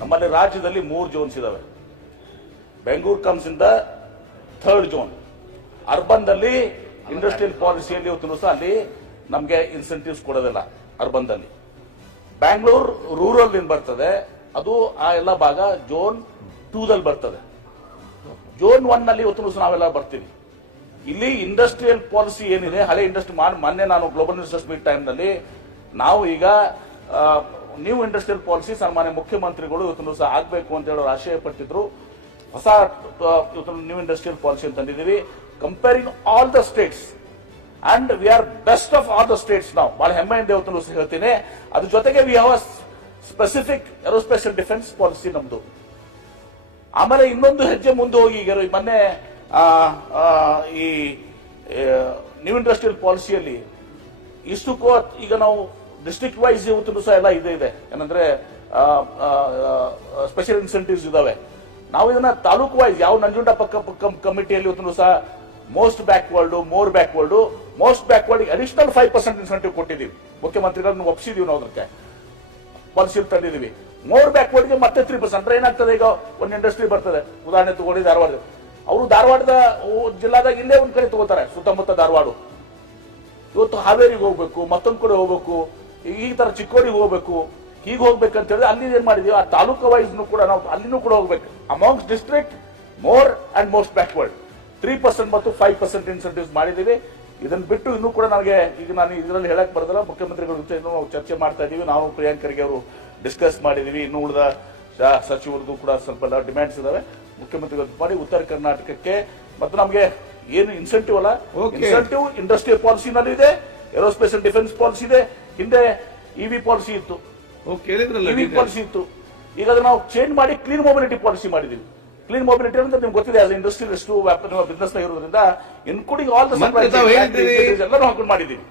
ನಮ್ಮಲ್ಲಿ ರಾಜ್ಯದಲ್ಲಿ 3 ಝೋನ್ಸ್ ಇದಾವೆ. Bengaluru comes in the 3rd zone. Urban ದಲ್ಲಿ ಇಂಡಸ್ಟ್ರಿಯಲ್ ಪಾಲಿಸಿಯಲ್ಲಿ ಇವತ್ತು ಸಹ ಅಲ್ಲಿ ನಮಗೆ ಇನ್ಸೆಂಟಿವ್ಸ್ ಕೊಡೋದಿಲ್ಲ. ಅರ್ಬನ್ ದಲ್ಲಿ ಬ್ಯಾಂಗ್ಳೂರ್ ರೂರಲ್ ಇನ್ ಬರ್ತದೆ, ಅದು ಆ ಎಲ್ಲ ಭಾಗ ಝೋನ್ 2 ದಲ್ಲಿ ಬರ್ತದೆ. ಝೋನ್ 1 ನಲ್ಲಿ ಇವತ್ತು ಸಹ ನಾವೆಲ್ಲ ಬರ್ತೀವಿ. ಇಲ್ಲಿ ಇಂಡಸ್ಟ್ರಿಯಲ್ ಪಾಲಿಸಿ ಏನಿದೆ, ಹಳೆ ಇಂಡಸ್ಟ್ರಿ ಮೊನ್ನೆ ನಾನು ಗ್ಲೋಬಲ್ ಇನ್ವೆಸ್ಟರ್ಸ್ ಮೀಟ್ ಟೈಮ್ ನಲ್ಲಿ ನಾವು ಈಗ ನ್ಯೂ ಇಂಡಸ್ಟ್ರಿಯಲ್ ಪಾಲಿಸಿ ಸನ್ಮಾನ್ಯ ಮುಖ್ಯಮಂತ್ರಿಗಳು ಇವತ್ತು ಸಹ ಆಗಬೇಕು ಅಂತ ಹೇಳೋ ಆಶಯ ಪಟ್ಟಿದ್ರು. ಹೊಸ ಇವತ್ತು ನ್ಯೂ ಇಂಡಸ್ಟ್ರಿಯಲ್ ಪಾಲಿಸಿ ಅಂತ ತಂದಿದ್ದೀವಿ, comparing all the states and we are best of all the states. ನಾವು ಬಹಳ ಹೆಮ್ಮೆಯಿಂದ ಇವತ್ತು ಹೇಳ್ತೀನಿ. ಅದ್ರ ಜೊತೆಗೆ we have a specific aerospace and defence policy ನಮ್ದು. ಆಮೇಲೆ ಇನ್ನೊಂದು ಹೆಜ್ಜೆ ಮುಂದೆ ಹೋಗಿ ಈಗ ಮೊನ್ನೆ ಈ ನ್ಯೂ ಇಂಡಸ್ಟ್ರಿಯಲ್ ಪಾಲಿಸಿಯಲ್ಲಿ ಇಷ್ಟಕ್ಕೂ ಈಗ ನಾವು ಡಿಸ್ಟ್ರಿಕ್ಟ್ ವೈಸ್ ಇವತ್ತು ಸಹ ಎಲ್ಲ ಇದೆ ಏನಂದ್ರೆ ಸ್ಪೆಷಲ್ ಇನ್ಸೆಂಟಿವ್ಸ್ ಇದಾವೆ. ನಾವು ಇದನ್ನ ತಾಲೂಕು ವೈಸ್ ಯಾವ ನಂಜುಂಡ ಪಕ್ಕ ಕಮಿಟಿಯಲ್ಲಿ ಇವತ್ತು ಸಹ most backward, more backward, most backward additional 5% incentive ಕೊಟ್ಟಿದ್ದೀವಿ. ಮುಖ್ಯಮಂತ್ರಿಗಳನ್ನು ಒಪ್ಪಿಸಿದೀವಿ ನಾವು, ಅದಕ್ಕೆ ಪಾಲಿಸಿ ತಂದಿದ್ದೀವಿ. ಮೋರ್ ಬ್ಯಾಕ್ವರ್ಡ್ಗೆ ಮತ್ತೆ 3%. ಅಂದ್ರೆ ಏನಾಗ್ತದೆ, ಈಗ ಒಂದು ಇಂಡಸ್ಟ್ರಿ ಬರ್ತದೆ, ಉದಾಹರಣೆ ತಗೊಂಡು ಧಾರವಾಡ, ಅವರು ಧಾರವಾಡದ ಜಿಲ್ಲಾದಾಗ ಇಲ್ಲೇ ಒಂದ್ ಕಡೆ ತಗೋತಾರೆ, ಸುತ್ತಮುತ್ತ ಧಾರವಾಡ. ಇವತ್ತು ಹಾವೇರಿಗೆ ಹೋಗ್ಬೇಕು, ಮತ್ತೊಂದ್ ಕಡೆ ಹೋಗ್ಬೇಕು, ಈ ತರ ಚಿಕ್ಕೋಡಿಗೆ ಹೋಗ್ಬೇಕು, ಹೀಗೆ ಹೋಗ್ಬೇಕಂತ ಹೇಳಿದ್ರೆ ಅಲ್ಲಿ ಏನ್ ಮಾಡಿದೀವಿ, ಆ ತಾಲೂಕು ವೈಸ್ ಕೂಡ ನಾವು ಅಲ್ಲಿನೂ ಕೂಡ ಹೋಗ್ಬೇಕು. Amongst district more and most backward 3% ಮತ್ತು 5% ಇನ್ಸೆಂಟಿವ್ಸ್ ಮಾಡಿದೀವಿ. ಇದನ್ನ ಬಿಟ್ಟು ಇನ್ನೂ ಕೂಡ ನನಗೆ ಈಗ ನಾನು ಇದರಲ್ಲಿ ಹೇಳಕ್ ಬರೋದಿಲ್ಲ. ಮುಖ್ಯಮಂತ್ರಿಗಳ ಜೊತೆ ನಾವು ಚರ್ಚೆ ಮಾಡ್ತಾ ಇದೀವಿ. ನಾವು ಪ್ರಿಯಾಂಕ್ ಖರ್ಗೆ ಅವರು ಡಿಸ್ಕಸ್ ಮಾಡಿದೀವಿ. ಇನ್ನು ಉಳಿದ ಸಚಿವರದ್ದು ಕೂಡ ಸ್ವಲ್ಪ ಡಿಮ್ಯಾಂಡ್ಸ್ ಇದಾವೆ. ಮುಖ್ಯಮಂತ್ರಿಗಳು ಮಾಡಿ ಉತ್ತರ ಕರ್ನಾಟಕಕ್ಕೆ ಮತ್ತು ನಮಗೆ ಏನು ಇನ್ಸೆಂಟಿವ್ ಅಲ್ಲ, ಇನ್ಸೆಂಟಿವ್ ಇಂಡಸ್ಟ್ರಿಯಲ್ ಪಾಲಿಸಿನಲ್ಲಿ ಇದೆ, ಏರೋಸ್ಪೇಸ್ ಅಂಡ್ ಡಿಫೆನ್ಸ್ ಪಾಲಿಸಿ ಇದೆ, ಹಿಂದೆ ಇವಿ ಪಾಲಿಸಿ ಇತ್ತು, ಇವಿ ಪಾಲಿಸಿ ಇತ್ತು. ಈಗ ಅದನ್ನ ನಾವು ಚೇಂಜ್ ಮಾಡಿ ಕ್ಲೀನ್ ಮೊಬಿಲಿಟಿ ಪಾಲಿಸಿ ಮಾಡಿದೀವಿ. ಕ್ಲೀನ್ ಮೊಬಿಲಿಟಿ ಅಂತ ನಿಮ್ಗೆ ಗೊತ್ತಿದೆ, ಆಸ್ ಇಂಡಸ್ಟ್ರಿಯಲ್ ಎಷ್ಟು ಬಿಸ್ನೆಸ್ ಇರೋದ್ರಿಂದ ಇನ್ಕ್ಲೂಡಿಂಗ್ ಆಲ್ ದ ಎಲ್ಲ ಹಾಕೊಂಡು ಮಾಡಿದೀವಿ.